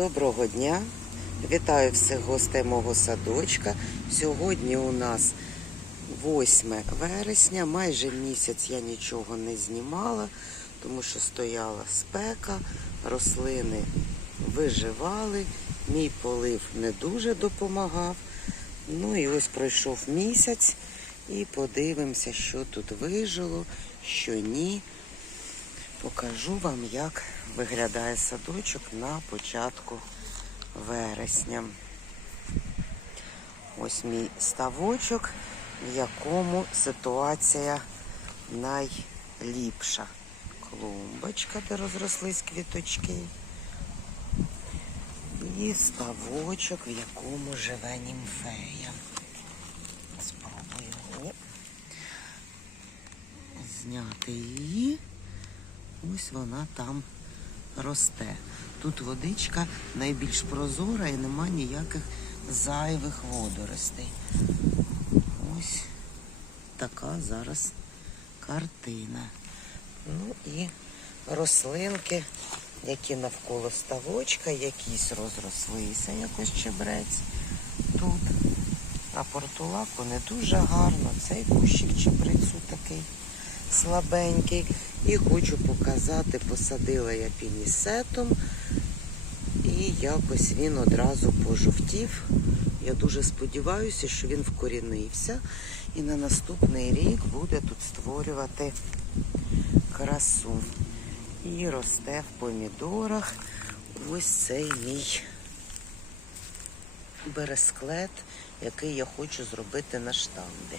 Доброго дня! Вітаю всіх гостей мого садочка. Сьогодні у нас 8 вересня, майже місяць я нічого не знімала, тому що стояла спека, рослини виживали, мій полив не дуже допомагав. Ну і ось пройшов місяць і подивимося, що тут вижило, що ні. Покажу вам, як виглядає садочок на початку вересня. Ось мій ставочок, в якому ситуація найліпша. Клумбочка, де розрослись квіточки. І ставочок, в якому живе німфея. Спробую зняти її. Ось вона там росте. Тут водичка найбільш прозора і нема ніяких зайвих водоростей. Ось така зараз картина. Ну і рослинки, які навколо ставочка, якісь розрослися, якось чебрець тут. А портулаку не дуже гарно. Цей кущик чебрецю такий слабенький. І хочу показати, посадила я пінісетом. І якось він одразу пожовтів. Я дуже сподіваюся, що він вкорінився. І на наступний рік буде тут створювати красу. І росте в помідорах ось цей мій бересклет, який я хочу зробити на штамбі.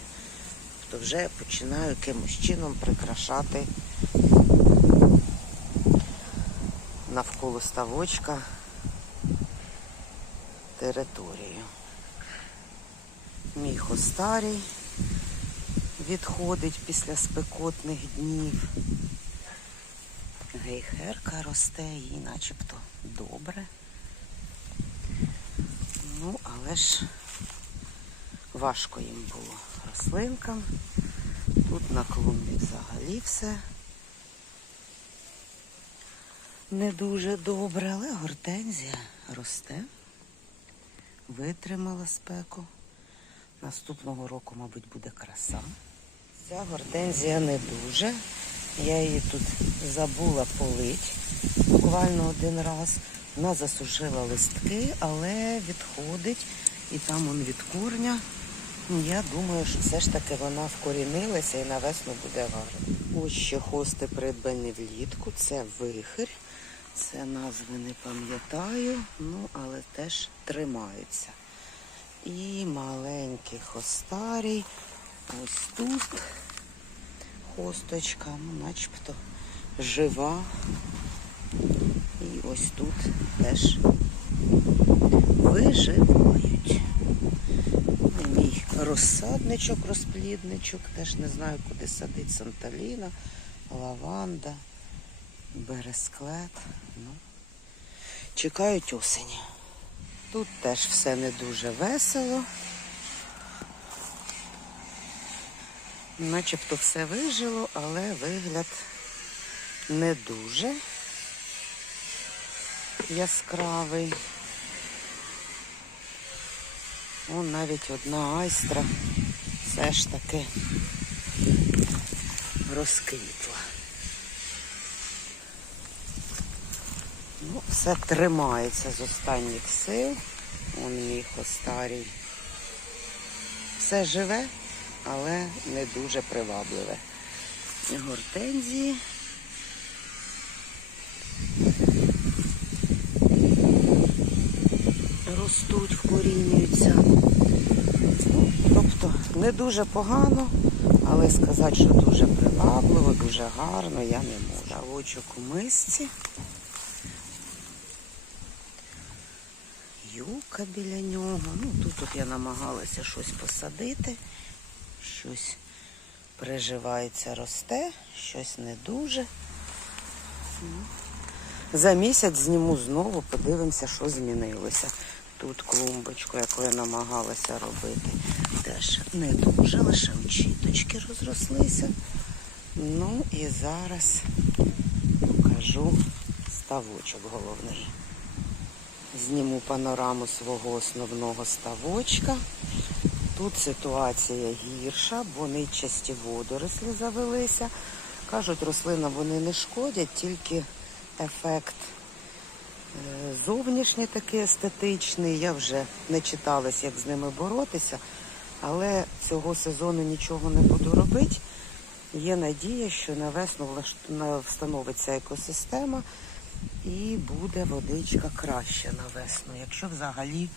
Тобто вже починаю якимось чином прикрашати навколо ставочка територію. Мій хостарій відходить після спекотних днів. Гейхерка росте, їй начебто добре. Ну, але ж важко їм було рослинкам. Тут на клумбі взагалі все не дуже добре, але гортензія росте, витримала спеку. Наступного року, мабуть, буде краса. Ця гортензія не дуже. Я її тут забула полить буквально один раз. Вона засушила листки, але відходить і там он від корня. Ну, Я думаю, що все ж таки вона вкорінилася і на весну буде гарно. Ось ще хости придбані влітку. Це вихир. Це назви не пам'ятаю, ну але теж тримаються. І маленький хостарій. Ось тут хосточка, ну начебто жива. І ось тут теж виживають. Розсадничок, розплідничок, теж не знаю, куди садить Санталіна, лаванда, бересклет. Ну, чекають осені. Тут теж все не дуже весело. Начебто все вижило, але вигляд не дуже яскравий. О, навіть одна айстра все ж таки розквітла. Ну, все тримається з останніх сил. Он мій хостарій. Все живе, але не дуже привабливе. Гортензії. Вкорінюються. Тобто не дуже погано, але сказати, що дуже привабливо, дуже гарно, я не можу. Ставочок у мисці. Юка біля нього. Ну, тут от я намагалася щось посадити, щось приживається, росте, щось не дуже. За місяць зніму знову, подивимося, що змінилося. Тут клумбочку, яку я намагалася робити, теж не дуже, лише очіточки розрослися. Ну і зараз покажу ставочок головний. зніму панораму свого основного ставочка. Тут ситуація гірша, бо нечасті водорослі завелися. Кажуть, рослинам вони не шкодять, тільки ефект е, зовнішній такий естетичний. Я вже не читалась, як з ними боротися, але цього сезону нічого не буду робити. Є надія, що на весну встановиться екосистема і буде водичка краща на весну. Якщо взагалі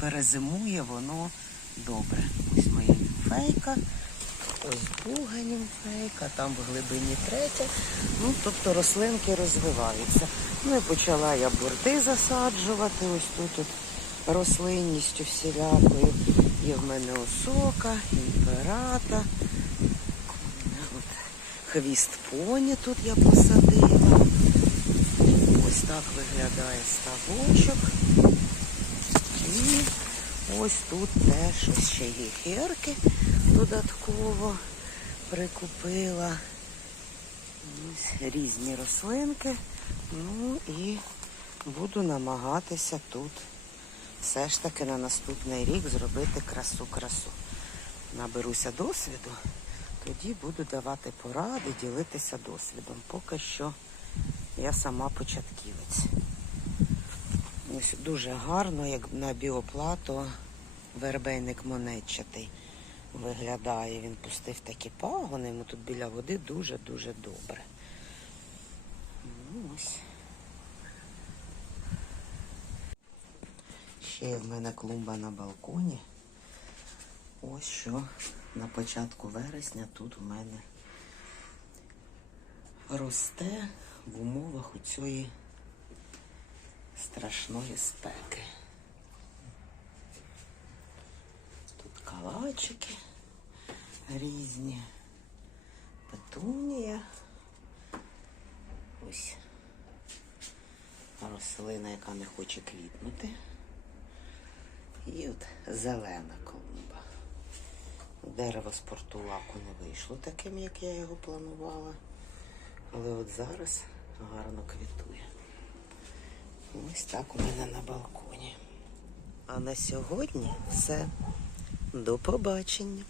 перезимує воно добре. Ось моя фейка, ось буганім фейка, там в глибині третя. Ну, тобто рослинки розвиваються. Ну і почала я борди засаджувати. Ось тут от рослинністю всілякою. Є в мене осока, імперата. От, хвіст поні тут я посадила. Ось так виглядає ставочок. Ось тут теж ще є гірки додатково прикупила. Ось різні рослинки. Ну і буду намагатися тут все ж таки на наступний рік зробити красу-красу. Наберуся досвіду, тоді буду давати поради, ділитися досвідом. Поки що я сама початківець. Ось дуже гарно, як на біоплато вербейник монетчатий виглядає. Він пустив такі пагони, йому тут біля води дуже-дуже добре. Ну, ось. Ще в мене клумба на балконі. Ось що на початку вересня тут в мене росте в умовах оцієї страшної спеки. Тут різні, петунія. Ось рослина, яка не хоче квітнути. І от зелена клумба. Дерево з портулаку не вийшло таким, як я його планувала. Але от зараз гарно квітує. Ось так у мене на балконі. А на сьогодні все. До побачення.